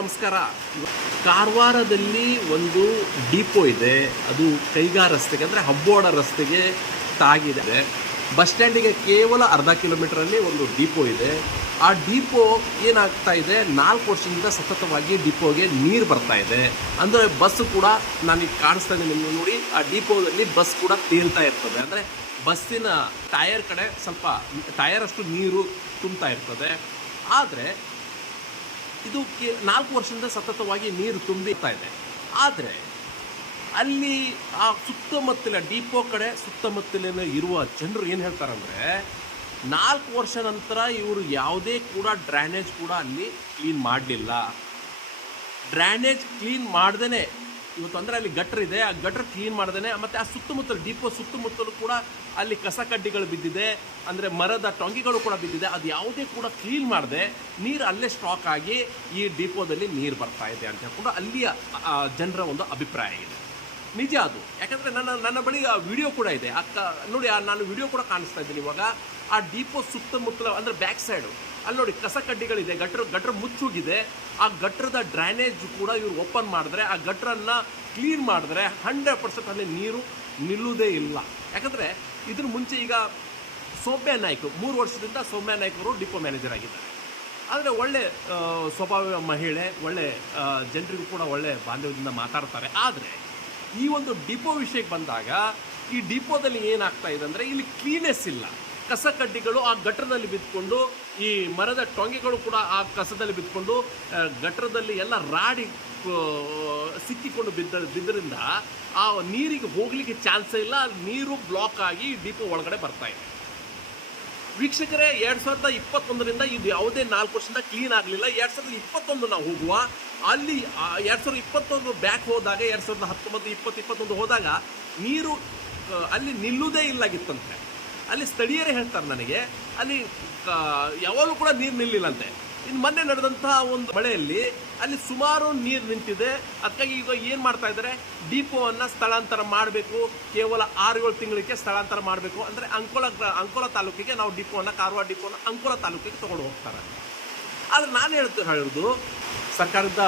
ನಮಸ್ಕಾರ. ಕಾರವಾರದಲ್ಲಿ ಒಂದು ಡಿಪೋ ಇದೆ. ಅದು ಕೈಗಾ ರಸ್ತೆಗೆ, ಅಂದರೆ ಹಬ್ಬೋಡ ರಸ್ತೆಗೆ ತಾಗಿದೆ. ಬಸ್ ಸ್ಟ್ಯಾಂಡಿಗೆ ಕೇವಲ ಅರ್ಧ ಕಿಲೋಮೀಟರಲ್ಲಿ ಒಂದು ಡಿಪೋ ಇದೆ. ಆ ಡಿಪೋ ಏನಾಗ್ತಾ ಇದೆ? ನಾಲ್ಕು ವರ್ಷದಿಂದ ಸತತವಾಗಿ ಡಿಪೋಗೆ ನೀರು ಬರ್ತಾ ಇದೆ. ಅಂದರೆ ಬಸ್ ಕೂಡ ನನಗೆ ಕಾಣಿಸ್ತಾ ಇದೆ ನಿಮಗೆ ನೋಡಿ. ಆ ಡಿಪೋದಲ್ಲಿ ಬಸ್ ಕೂಡ ತೇಲ್ತಾ ಇರ್ತದೆ. ಅಂದರೆ ಬಸ್ಸಿನ ಟಯರ್ ಕಡೆ ಸ್ವಲ್ಪ ಟಯರ್ ಅಷ್ಟು ನೀರು ತುಂಬ್ತಾ ಇರ್ತದೆ. ಆದರೆ ಇದು ನಾಲ್ಕು ವರ್ಷದಿಂದ ಸತತವಾಗಿ ನೀರು ತುಂಬಿರ್ತಾ ಇದೆ. ಆದರೆ ಅಲ್ಲಿ ಆ ಸುತ್ತಮುತ್ತಲಿನ ಡಿಪೋ ಕಡೆ ಸುತ್ತಮುತ್ತಲಿನ ಇರುವ ಜನರು ಏನು ಹೇಳ್ತಾರೆ ಅಂದರೆ ನಾಲ್ಕು ವರ್ಷ ನಂತರ ಇವರು ಯಾವುದೇ ಕೂಡ ಡ್ರ್ಯಾನೇಜ್ ಕೂಡ ಅಲ್ಲಿ ಕ್ಲೀನ್ ಮಾಡಲಿಲ್ಲ. ಡ್ರ್ಯಾನೇಜ್ ಕ್ಲೀನ್ ಮಾಡ್ದೇ ಇವತ್ತು ಅಂದರೆ ಅಲ್ಲಿ ಇದೆ, ಆ ಗಟ್ರ್ ಕ್ಲೀನ್ ಮಾಡ್ದೇನೆ, ಮತ್ತು ಆ ಸುತ್ತಮುತ್ತಲು ಡಿಪೋ ಸುತ್ತಮುತ್ತಲು ಕೂಡ ಅಲ್ಲಿ ಕಸ ಕಡ್ಡಿಗಳು ಬಿದ್ದಿದೆ, ಅಂದರೆ ಮರದ ಟೊಂಗಿಗಳು ಕೂಡ ಬಿದ್ದಿದೆ, ಅದು ಯಾವುದೇ ಕೂಡ ಕ್ಲೀನ್ ಮಾಡದೆ, ನೀರು ಅಲ್ಲೇ ಸ್ಟಾಕ್ ಆಗಿ ಈ ಡಿಪೋದಲ್ಲಿ ನೀರು ಬರ್ತಾ ಇದೆ ಅಂತ ಹೇಳ್ಕೊಂಡು ಅಲ್ಲಿಯ ಜನರ ಒಂದು ಅಭಿಪ್ರಾಯ ಇದೆ. ನಿಜ ಅದು. ಯಾಕಂದರೆ ನನ್ನ ನನ್ನ ಬಳಿ, ಆ ವಿಡಿಯೋ ಕೂಡ ಇದೆ. ಅಕ್ಕ, ನೋಡಿ ನಾನು ವಿಡಿಯೋ ಕೂಡ ಕಾಣಿಸ್ತಾ ಇದ್ದೀನಿ ಇವಾಗ. ಆ ಡಿಪೋ ಸುತ್ತಮುತ್ತಲ, ಅಂದರೆ ಬ್ಯಾಕ್ ಸೈಡು ಅಲ್ಲಿ ನೋಡಿ ಕಸ ಕಡ್ಡಿಗಳಿದೆ, ಗಟ್ರ ಗಟ್ರ ಮುಚ್ಚೋಗಿದೆ. ಆ ಗಟ್ರದ ಡ್ರೈನೇಜ್ ಕೂಡ ಇವ್ರು ಓಪನ್ ಮಾಡಿದ್ರೆ, ಆ ಗಟ್ರನ್ನು ಕ್ಲೀನ್ ಮಾಡಿದ್ರೆ ಹಂಡ್ರೆಡ್ ಪರ್ಸೆಂಟ್ ಅಲ್ಲಿ ನೀರು ನಿಲ್ಲುವುದೇ ಇಲ್ಲ. ಯಾಕಂದರೆ ಇದ್ರ ಮುಂಚೆ ಈಗ ಸೌಮ್ಯ ನಾಯ್ಕು, ಮೂರು ವರ್ಷದಿಂದ ಸೌಮ್ಯ ಅವರು ಡಿಪೋ ಮ್ಯಾನೇಜರ್ ಆಗಿದ್ದಾರೆ. ಆದರೆ ಒಳ್ಳೆ ಸ್ವಭಾವ ಮಹಿಳೆ, ಒಳ್ಳೆ ಜನರಿಗೂ ಕೂಡ ಒಳ್ಳೆ ಬಾಂಧವ್ಯದಿಂದ ಮಾತಾಡ್ತಾರೆ. ಆದರೆ ಈ ಒಂದು ಡಿಪೋ ವಿಷಯಕ್ಕೆ ಬಂದಾಗ ಈ ಡಿಪೋದಲ್ಲಿ ಏನಾಗ್ತಾ ಇದೆ ಅಂದರೆ ಇಲ್ಲಿ ಕ್ಲೀನೆಸ್ ಇಲ್ಲ. ಕಸ ಕಡ್ಡಿಗಳು ಆ ಗಟ್ಟರದಲ್ಲಿ ಬಿದ್ದುಕೊಂಡು, ಈ ಮರದ ಟೊಂಗೆಗಳು ಕೂಡ ಆ ಕಸದಲ್ಲಿ ಬಿದ್ದುಕೊಂಡು ಗಟ್ಟರದಲ್ಲಿ ಎಲ್ಲ ರಾಡಿ ಸಿಕ್ಕಿಕೊಂಡು ಬಿದ್ದ, ಬಿದ್ದರಿಂದ ಆ ನೀರಿಗೆ ಹೋಗ್ಲಿಕ್ಕೆ ಚಾನ್ಸೇ ಇಲ್ಲ. ನೀರು ಬ್ಲಾಕ್ ಆಗಿ ಡಿಪೋ ಒಳಗಡೆ ಬರ್ತಾ ಇದೆ. ವೀಕ್ಷಕರೇ, ಎರಡು ಸಾವಿರದ ಇಪ್ಪತ್ತೊಂದರಿಂದ ಇದು ಯಾವುದೇ ನಾಲ್ಕು ವರ್ಷದಿಂದ ಕ್ಲೀನ್ ಆಗಲಿಲ್ಲ. ಎರಡ್ ಸಾವಿರದ ಇಪ್ಪತ್ತೊಂದು ನಾವು ಹೋಗುವ, ಅಲ್ಲಿ ಎರಡ್ ಸಾವಿರದ ಇಪ್ಪತ್ತೊಂದು ಬ್ಯಾಕ್ ಹೋದಾಗ, ಎರಡ್ ಸಾವಿರದ ಹತ್ತೊಂಬತ್ತು, ಇಪ್ಪತ್ತು, ಇಪ್ಪತ್ತೊಂದು ಹೋದಾಗ, ನೀರು ಅಲ್ಲಿ ನಿಲ್ಲುವುದೇ ಇಲ್ಲಾಗಿತ್ತಂತೆ. ಅಲ್ಲಿ ಸ್ಥಳೀಯರೇ ಹೇಳ್ತಾರೆ ನನಗೆ, ಅಲ್ಲಿ ಯಾವಾಗಲೂ ಕೂಡ ನೀರು ನಿಲ್ಲಿಲ್ಲಂತೆ. ಇನ್ನು ಮೊನ್ನೆ ನಡೆದಂತಹ ಒಂದು ಮಳೆಯಲ್ಲಿ ಅಲ್ಲಿ ಸುಮಾರು ನೀರು ನಿಂತಿದೆ. ಅದಕ್ಕಾಗಿ ಈಗ ಏನು ಮಾಡ್ತಾ ಇದ್ದಾರೆ? ಡಿಪೋವನ್ನು ಸ್ಥಳಾಂತರ ಮಾಡಬೇಕು. ಕೇವಲ ಆರು ಏಳು ತಿಂಗಳಿಗೆ ಸ್ಥಳಾಂತರ ಮಾಡಬೇಕು. ಅಂದರೆ ಅಂಕೋಲ ಅಂಕೋಲ ತಾಲೂಕಿಗೆ ನಾವು ಡಿಪೋವನ್ನು, ಕಾರವಾರ ಡಿಪೋನ ಅಂಕೋಲ ತಾಲೂಕಿಗೆ ತಗೊಂಡು ಹೋಗ್ತಾರೆ. ಆದರೆ ನಾನು ಹೇಳ್ತು ಹೇಳೋದು ಸರ್ಕಾರದ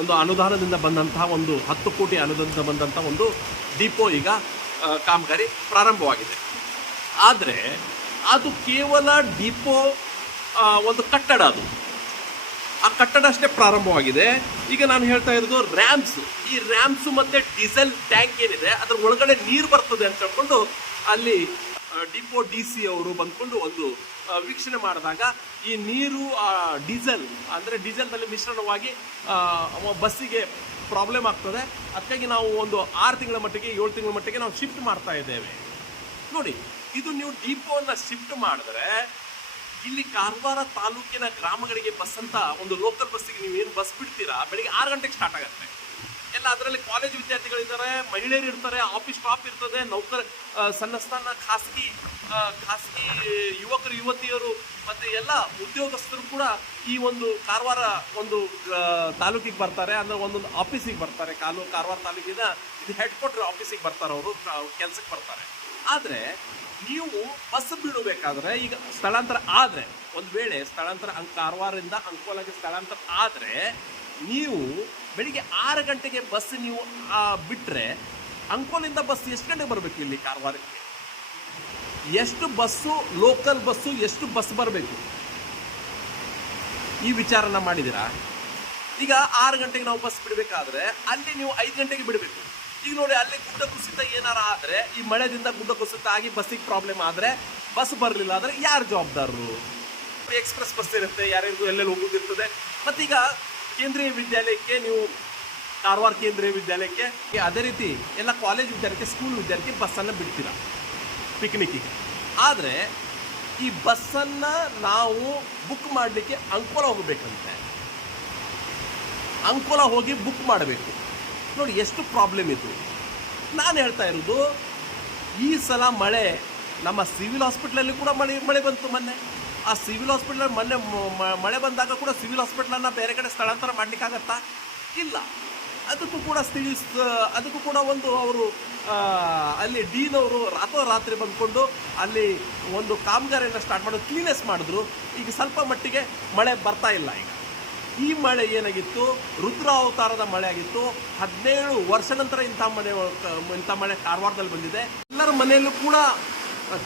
ಒಂದು ಅನುದಾನದಿಂದ ಬಂದಂತಹ ಒಂದು ಹತ್ತು ಕೋಟಿ ಅನುದಾನದಿಂದ ಬಂದಂಥ ಒಂದು ಡಿಪೋ ಈಗ ಕಾಮಗಾರಿ ಪ್ರಾರಂಭವಾಗಿದೆ. ಆದರೆ ಅದು ಕೇವಲ ಡಿಪೋ ಒಂದು ಕಟ್ಟಡ ಅದು. ಆ ಕಟ್ಟಡ ಅಷ್ಟೇ ಪ್ರಾರಂಭವಾಗಿದೆ. ಈಗ ನಾನು ಹೇಳ್ತಾ ಇರೋದು ರ್ಯಾಮ್ಸ್ ಈ ರ್ಯಾಮ್ಸು ಮತ್ತು ಡೀಸೆಲ್ ಟ್ಯಾಂಕ್ ಏನಿದೆ, ಅದರ ಒಳಗಡೆ ನೀರು ಬರ್ತದೆ ಅಂತ ಹೇಳ್ಕೊಂಡು ಅಲ್ಲಿ ಡಿಪೋ ಡಿ ಸಿ ಅವರು ಬಂದ್ಕೊಂಡು ಒಂದು ವೀಕ್ಷಣೆ ಮಾಡಿದಾಗ ಈ ನೀರು ಡೀಸೆಲ್ ಅಂದರೆ ಡೀಸೆಲ್ನಲ್ಲಿ ಮಿಶ್ರಣವಾಗಿ ಬಸ್ಸಿಗೆ ಪ್ರಾಬ್ಲಮ್ ಆಗ್ತದೆ. ಅದಕ್ಕಾಗಿ ನಾವು ಒಂದು ಆರು ತಿಂಗಳ ಮಟ್ಟಿಗೆ, ಏಳು ತಿಂಗಳ ಮಟ್ಟಿಗೆ ನಾವು ಶಿಫ್ಟ್ ಮಾಡ್ತಾ ಇದ್ದೇವೆ. ನೋಡಿ ಇದು ನೀವು ಡಿಪೋನ ಶಿಫ್ಟ್ ಮಾಡಿದ್ರೆ, ಇಲ್ಲಿ ಕಾರವಾರ ತಾಲೂಕಿನ ಗ್ರಾಮಗಳಿಗೆ ಬಸ್ ಅಂತ ಒಂದು ಲೋಕಲ್ ಬಸ್ಸಿಗೆ ನೀವು ಏನು ಬಸ್ ಬಿಡ್ತೀರಾ? ಬೆಳಿಗ್ಗೆ ಆರು ಗಂಟೆಗೆ ಸ್ಟಾರ್ಟ್ ಆಗುತ್ತೆ. ಎಲ್ಲ ಅದರಲ್ಲಿ ಕಾಲೇಜ್ ವಿದ್ಯಾರ್ಥಿಗಳಿದ್ದಾರೆ ಮಹಿಳೆಯರು ಇರ್ತಾರೆ ಆಫೀಸ್ ಸ್ಟಾಪ್ ಇರ್ತದೆ, ನೌಕರ ಸಣ್ಣ ಸಣ್ಣ ಖಾಸಗಿ ಖಾಸಗಿ ಯುವಕರು, ಯುವತಿಯರು ಮತ್ತೆ ಎಲ್ಲ ಉದ್ಯೋಗಸ್ಥರು ಕೂಡ ಈ ಒಂದು ಕಾರವಾರ ಒಂದು ತಾಲೂಕಿಗೆ ಬರ್ತಾರೆ, ಅಂದ್ರೆ ಒಂದೊಂದು ಆಫೀಸಿಗೆ ಬರ್ತಾರೆ. ಕಾಲು, ಕಾರವಾರ ತಾಲೂಕಿನ ಇದು ಹೆಡ್ ಕ್ವಾರ್ಟರ್ ಆಫೀಸಿಗೆ ಬರ್ತಾರೆ ಅವರು ಕೆಲಸಕ್ಕೆ ಬರ್ತಾರೆ. ಆದರೆ ನೀವು ಬಸ್ ಬಿಡಬೇಕಾದ್ರೆ ಈಗ ಸ್ಥಳಾಂತರ ಆದರೆ, ಒಂದು ವೇಳೆ ಸ್ಥಳಾಂತರ ಅಂಕ ಕಾರವಾರದಿಂದ ಅಂಕೋಲಾಗೆ ಸ್ಥಳಾಂತರ ಆದರೆ, ನೀವು ಬೆಳಿಗ್ಗೆ ಆರು ಗಂಟೆಗೆ ಬಸ್ ನೀವು ಬಿಟ್ಟರೆ ಅಂಕೋಲಿಂದ ಬಸ್ ಎಷ್ಟು ಗಂಟೆಗೆ ಬರಬೇಕು ಇಲ್ಲಿ ಕಾರವಾರಕ್ಕೆ? ಎಷ್ಟು ಬಸ್ಸು ಲೋಕಲ್ ಬಸ್ಸು ಎಷ್ಟು ಬಸ್ ಬರಬೇಕು? ಈ ವಿಚಾರನ ಮಾಡಿದಿರಾ ಈಗ ಆರು ಗಂಟೆಗೆ ನಾವು ಬಸ್ ಬಿಡಬೇಕಾದ್ರೆ ಅಲ್ಲಿ ನೀವು ಐದು ಗಂಟೆಗೆ ಬಿಡಬೇಕು. ಈಗ ನೋಡಿ ಅಲ್ಲಿ ಗುಡ್ಡ ಕುಸಿತ ಏನಾರ ಆದರೆ, ಈ ಮಳೆದಿಂದ ಗುಡ್ಡ ಕುಸಿತ ಆಗಿ ಬಸ್ಸಿಗೆ ಪ್ರಾಬ್ಲಮ್ ಆದರೆ ಬಸ್ ಬರಲಿಲ್ಲ ಅಂದರೆ ಯಾರು ಜವಾಬ್ದಾರರು? ಎಕ್ಸ್ಪ್ರೆಸ್ ಬಸ್ ಇರುತ್ತೆ ಯಾರ್ಯಾರಿಗೂ ಎಲ್ಲೆಲ್ಲಿ ಹೋಗೋದಿರ್ತದೆ ಮತ್ತೀಗ ಕೇಂದ್ರೀಯ ವಿದ್ಯಾಲಯಕ್ಕೆ ನೀವು ಕಾರವಾರ ಕೇಂದ್ರೀಯ ವಿದ್ಯಾಲಯಕ್ಕೆ ಅದೇ ರೀತಿ ಎಲ್ಲ ಕಾಲೇಜ್ ವಿದ್ಯಾರ್ಥಿ ಸ್ಕೂಲ್ ವಿದ್ಯಾರ್ಥಿ ಬಸ್ಸನ್ನು ಬಿಡ್ತೀರ ಪಿಕ್ನಿಕ್ಕಿಗೆ ಆದರೆ ಈ ಬಸ್ಸನ್ನು ನಾವು ಬುಕ್ ಮಾಡಲಿಕ್ಕೆ ಅಂಕೋಲ ಹೋಗಬೇಕಂತೆ. ಅಂಕೋಲ ಹೋಗಿ ಬುಕ್ ಮಾಡಬೇಕು. ನೋಡಿ ಎಷ್ಟು ಪ್ರಾಬ್ಲಮ್ ಇದು. ನಾನು ಹೇಳ್ತಾ ಇರೋದು, ಈ ಸಲ ಮಳೆ, ನಮ್ಮ ಸಿವಿಲ್ ಹಾಸ್ಪಿಟ್ಲಲ್ಲಿ ಕೂಡ ಮಳೆ ಮಳೆ ಬಂತು ಮೊನ್ನೆ. ಆ ಸಿವಿಲ್ ಹಾಸ್ಪಿಟ್ಲಲ್ಲಿ ಮೊನ್ನೆ ಮಳೆ ಬಂದಾಗ ಕೂಡ ಸಿವಿಲ್ ಹಾಸ್ಪಿಟ್ಲನ್ನು ಬೇರೆ ಕಡೆ ಸ್ಥಳಾಂತರ ಮಾಡಲಿಕ್ಕಾಗತ್ತಾ ಇಲ್ಲ. ಅದಕ್ಕೂ ಕೂಡ ಅದಕ್ಕೂ ಕೂಡ ಒಂದು ಅವರು ಅಲ್ಲಿ ಡೀನ್ ಅವರು ರಾತ್ರೋರಾತ್ರಿ ಬಂದ್ಕೊಂಡು ಅಲ್ಲಿ ಒಂದು ಕಾಮಗಾರಿಯನ್ನು ಸ್ಟಾರ್ಟ್ ಮಾಡೋದು ಕ್ಲೀನೆಸ್ ಮಾಡಿದ್ರು. ಈಗ ಸ್ವಲ್ಪ ಮಟ್ಟಿಗೆ ಮಳೆ ಬರ್ತಾ ಇಲ್ಲ ಈಗ. ಈ ಮಳೆ ಏನಾಗಿತ್ತು? ರುದ್ರ ಅವತಾರದ ಮಳೆ ಆಗಿತ್ತು. ಹದಿನೇಳು ವರ್ಷ ನಂತರ ಇಂಥ ಮನೆ ಇಂಥ ಮಳೆ ಕಾರವಾರದಲ್ಲಿ ಬಂದಿದೆ. ಎಲ್ಲರ ಮನೆಯಲ್ಲೂ ಕೂಡ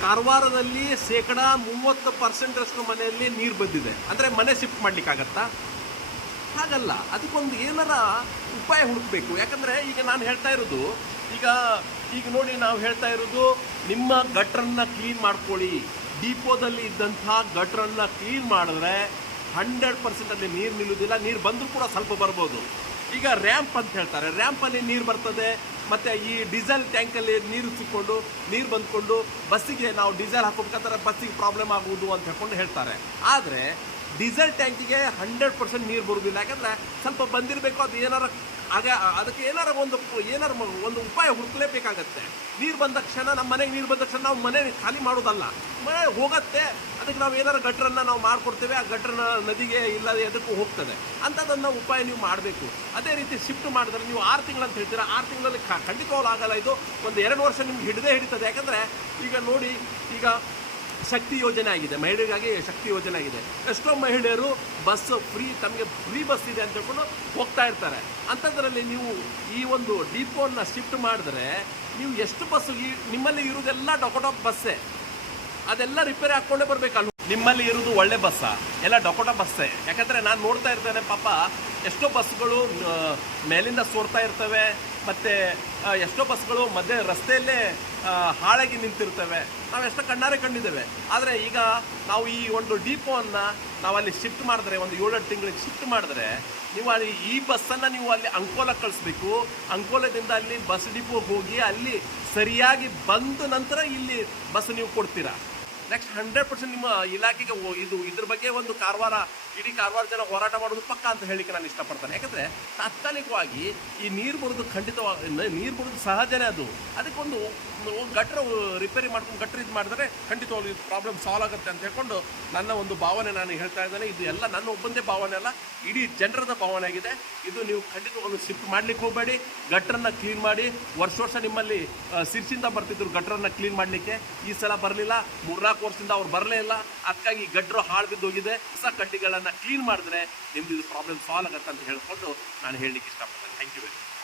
ಕಾರವಾರದಲ್ಲಿ ಶೇಕಡ ಮೂವತ್ತು ಪರ್ಸೆಂಟ್ ಅಷ್ಟು ಮನೆಯಲ್ಲಿ ನೀರು ಬಂದಿದೆ. ಅಂದರೆ ಮನೆ ಶಿಫ್ಟ್ ಮಾಡ್ಲಿಕ್ಕಾಗತ್ತಾ? ಹಾಗಲ್ಲ. ಅದಕ್ಕೊಂದು ಏನಾರ ಉಪಾಯ ಹುಡುಕಬೇಕು. ಯಾಕಂದರೆ ಈಗ ನಾನು ಹೇಳ್ತಾ ಇರೋದು, ಈಗ ಈಗ ನೋಡಿ ನಾವು ಹೇಳ್ತಾ ಇರೋದು, ನಿಮ್ಮ ಗಟ್ರನ್ನು ಕ್ಲೀನ್ ಮಾಡ್ಕೊಳ್ಳಿ. ಡಿಪೋದಲ್ಲಿ ಇದ್ದಂಥ ಗಟ್ರನ್ನು ಕ್ಲೀನ್ ಮಾಡಿದ್ರೆ ಹಂಡ್ರೆಡ್ ಪರ್ಸೆಂಟ್ ಅಲ್ಲಿ ನೀರು ನಿಲ್ಲುವುದಿಲ್ಲ, ನೀರು ಬಂದರೂ ಕೂಡ ಸ್ವಲ್ಪ ಬರ್ಬೋದು. ಈಗ ರ್ಯಾಂಪ್ ಅಂತ ಹೇಳ್ತಾರೆ. ರ್ಯಾಂಪಲ್ಲಿ ನೀರು ಬರ್ತದೆ, ಮತ್ತೆ ಈ ಡೀಸೆಲ್ ಟ್ಯಾಂಕಲ್ಲಿ ನೀರು ಸಿಕ್ಕೊಂಡು ನೀರು ಬಂದ್ಕೊಂಡು ಬಸ್ಸಿಗೆ ನಾವು ಡೀಸೆಲ್ ಹಾಕೋಬೇಕಾದ್ರೆ ಬಸ್ಸಿಗೆ ಪ್ರಾಬ್ಲಮ್ ಆಗುವುದು ಅಂತ ಹೇಳ್ಕೊಂಡು ಹೇಳ್ತಾರೆ. ಆದರೆ ಡೀಸೆಲ್ ಟ್ಯಾಂಕಿಗೆ ಹಂಡ್ರೆಡ್ ಪರ್ಸೆಂಟ್ ನೀರು ಬರುವುದಿಲ್ಲ. ಯಾಕಂದರೆ ಸ್ವಲ್ಪ ಬಂದಿರಬೇಕು, ಅದು ಏನಾರ ಆಗ ಅದಕ್ಕೆ ಏನಾರ ಒಂದು ಏನಾರ ಒಂದು ಉಪಾಯ ಹುಡುಕಲೇಬೇಕಾಗತ್ತೆ. ನೀರು ಬಂದ ತಕ್ಷಣ ನಮ್ಮ ಮನೆಗೆ ನೀರು ಬಂದ ತಕ್ಷಣ ನಾವು ಮನೆ ಖಾಲಿ ಮಾಡೋದಲ್ಲ ಮನೆ ಹೋಗತ್ತೆ ಅದಕ್ಕೆ ನಾವು ಏನಾರು ಗಟ್ರನ್ನು ನಾವು ಮಾಡಿಕೊಡ್ತೇವೆ, ಆ ಗಟ್ರನ್ನ ನದಿಗೆ ಇಲ್ಲ ಎದಕ್ಕೂ ಹೋಗ್ತದೆ. ಅಂಥದ್ದನ್ನು ಉಪಾಯ ನೀವು ಮಾಡಬೇಕು. ಅದೇ ರೀತಿ ಶಿಫ್ಟ್ ಮಾಡಿದ್ರೆ ನೀವು ಆರು ತಿಂಗಳು ಅಂತ ಹೇಳ್ತೀರಾ, ಆರು ತಿಂಗಳಲ್ಲಿ ಖಂಡಿತವಾಗ್ಲೂ ಆಗಲ್ಲ ಇದು. ಒಂದು ಎರಡು ವರ್ಷ ನಿಮ್ಗೆ ಹಿಡದೇ ಹಿಡಿತದೆ. ಯಾಕಂದ್ರೆ ಈಗ ನೋಡಿ, ಈಗ ಶಕ್ತಿ ಯೋಜನೆ ಆಗಿದೆ. ಮಹಿಳೆಯರಿಗಾಗಿ ಶಕ್ತಿ ಯೋಜನೆ ಆಗಿದೆ. ಎಷ್ಟೋ ಮಹಿಳೆಯರು ಬಸ್ ಫ್ರೀ, ತಮಗೆ ಫ್ರೀ ಬಸ್ ಇದೆ ಅಂತ ಹೇಳ್ಕೊಂಡು ಹೋಗ್ತಾ ಇರ್ತಾರೆ. ಅಂಥದ್ರಲ್ಲಿ ನೀವು ಈ ಒಂದು ಡಿಪೋನ ಶಿಫ್ಟ್ ಮಾಡಿದ್ರೆ ನೀವು ಎಷ್ಟು ಬಸ್ ಈ ನಿಮ್ಮಲ್ಲಿ ಇರುವುದೆಲ್ಲ ಡೊಕೊಟೊಕ್ ಬಸ್ಸೇ. ಅದೆಲ್ಲ ರಿಪೇರಿ ಹಾಕ್ಕೊಂಡೇ ಬರ್ಬೇಕಲ್ಲ ನಿಮ್ಮಲ್ಲಿ ಇರುವುದು ಒಳ್ಳೆ ಬಸ್ಸಾ ಎಲ್ಲ ಡೊಕೊಟ ಬಸ್ಸೇ ಯಾಕಂದ್ರೆ ನಾನು ನೋಡ್ತಾ ಇರ್ತೇನೆ, ಪಾಪ ಎಷ್ಟೋ ಬಸ್ಗಳು ಮೇಲಿಂದ ಸೋರ್ತಾ ಇರ್ತವೆ, ಮತ್ತೆ ಎಷ್ಟೋ ಬಸ್ಗಳು ಮಧ್ಯೆ ರಸ್ತೆಯಲ್ಲೇ ಹಾಳಾಗಿ ನಿಂತಿರ್ತವೆ. ನಾವು ಎಷ್ಟೋ ಕಣ್ಣಾರೆ ಕಂಡಿದ್ದೇವೆ. ಆದರೆ ಈಗ ನಾವು ಈ ಒಂದು ಡಿಪೋವನ್ನು ನಾವು ಅಲ್ಲಿ ಶಿಫ್ಟ್ ಮಾಡಿದ್ರೆ, ಒಂದು ಏಳೆಂಟು ತಿಂಗಳಿಗೆ ಶಿಫ್ಟ್ ಮಾಡಿದ್ರೆ, ನೀವು ಅಲ್ಲಿ ಈ ಬಸ್ಸನ್ನು ನೀವು ಅಲ್ಲಿ ಅಂಕೋಲ ಕಳಿಸ್ಬೇಕು. ಅಂಕೋಲದಿಂದ ಅಲ್ಲಿ ಬಸ್ ಡಿಪೋ ಹೋಗಿ ಅಲ್ಲಿ ಸರಿಯಾಗಿ ಬಂದ ನಂತರ ಇಲ್ಲಿ ಬಸ್ ನೀವು ಕೊಡ್ತೀರಾ? ನೆಕ್ಸ್ಟ್ ಹಂಡ್ರೆಡ್ ಪರ್ಸೆಂಟ್ ನಿಮ್ಮ ಇಲಾಖೆಗೆ ಇದು ಇದ್ರ ಬಗ್ಗೆ ಒಂದು ಕಾರವಾರ ಇಡೀ ಕಾರವಾರ ಜನ ಹೋರಾಟ ಮಾಡೋದು ಪಕ್ಕ ಅಂತ ಹೇಳಿಕ್ಕೆ ನಾನು ಇಷ್ಟಪಡ್ತೇನೆ. ಯಾಕಂದ್ರೆ ತಾತ್ಕಾಲಿಕವಾಗಿ ಈ ನೀರು ಬರೋದು ಖಂಡಿತವಾಗಿ ನೀರು ಬರೋದು ಸಹಜನೇ ಅದು. ಅದಕ್ಕೊಂದು ಗಟ್ರ ರಿಪೇರಿ ಮಾಡ್ಕೊಂಡು ಗಟ್ರ ಇದು ಮಾಡಿದ್ರೆ ಖಂಡಿತವಾಗಿ ಪ್ರಾಬ್ಲಮ್ ಸಾಲ್ವ್ ಆಗುತ್ತೆ ಅಂತ ಹೇಳ್ಕೊಂಡು ನನ್ನ ಒಂದು ಭಾವನೆ ನಾನು ಹೇಳ್ತಾ ಇದ್ದೇನೆ. ಇದು ಎಲ್ಲ ನನ್ನ ಒಬ್ಬಂದೇ ಭಾವನೆ ಅಲ್ಲ, ಇಡೀ ಜನರದ ಭಾವನೆ ಆಗಿದೆ. ಇದು ನೀವು ಖಂಡಿತವಾಗ್ಲೂ ಶಿಫ್ಟ್ ಮಾಡ್ಲಿಕ್ಕೆ ಹೋಗಬೇಡಿ. ಗಟ್ರನ್ನ ಕ್ಲೀನ್ ಮಾಡಿ. ವರ್ಷ ವರ್ಷ ನಿಮ್ಮಲ್ಲಿ ಸಿರ್ಸಿಂದ ಬರ್ತಿದ್ರು ಗಟ್ರನ್ನ ಕ್ಲೀನ್ ಮಾಡಲಿಕ್ಕೆ. ಈ ಸಲ ಬರಲಿಲ್ಲ. ಮೂರ್ನಾಲ್ಕು ವರ್ಷದಿಂದ ಅವ್ರು ಬರಲೇ ಇಲ್ಲ. ಅದಕ್ಕಾಗಿ ಗಟ್ರು ಹಾಳು ಬಿದ್ದೋಗಿದೆ. ಹೊಸ ಕಡ್ಡಿಗಳನ್ನು ಕ್ಲೀನ್ ಮಾಡಿದ್ರೆ ನಿಮ್ದು ಇದು ಪ್ರಾಬ್ಲಮ್ ಸಾಲ್ವ್ ಆಗುತ್ತೆ ಅಂತ ಹೇಳ್ಕೊಂಡು ನಾನು ಹೇಳಲಿಕ್ಕೆ ಇಷ್ಟಪಡ್ತೇನೆ. Thank you very much